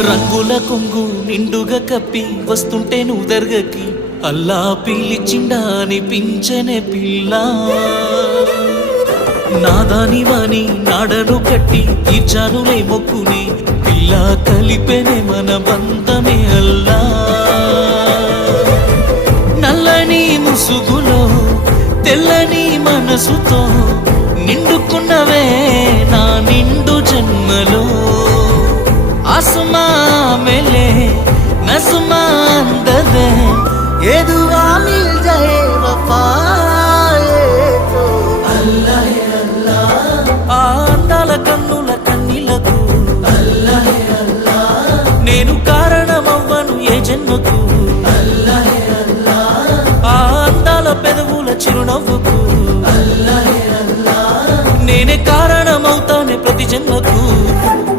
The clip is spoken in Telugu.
రంగుల కొంగు నిండుగా కప్పి వస్తుంటే నువ్వు దర్గకి అల్లా పిలిచిండా అనిపించనే పిల్ల నాదాని వాణి నాడను కట్టి తీర్చానులే మొక్కుని పిల్ల కలిపెనే మన బంధమే అల్లా నల్లని ముసుగులో తెల్లని మనసుతో నిండుకున్నవే నా నిండు జన్మలో आसमां मिले नस्मा अंदर ये दुआ मिल जाए वफा तो अल्लाह अल्लाह अंदाల కన్నుల కన్నీలకు अल्लाह अल्लाह నేను కారణమవ్వను ఏ జన్మకు अल्लाह अल्लाह అందాల పెదవుల చిరునవ్వుకు अल्लाह अल्लाह నేనే కారణమవుతానే ప్రతి జన్మకు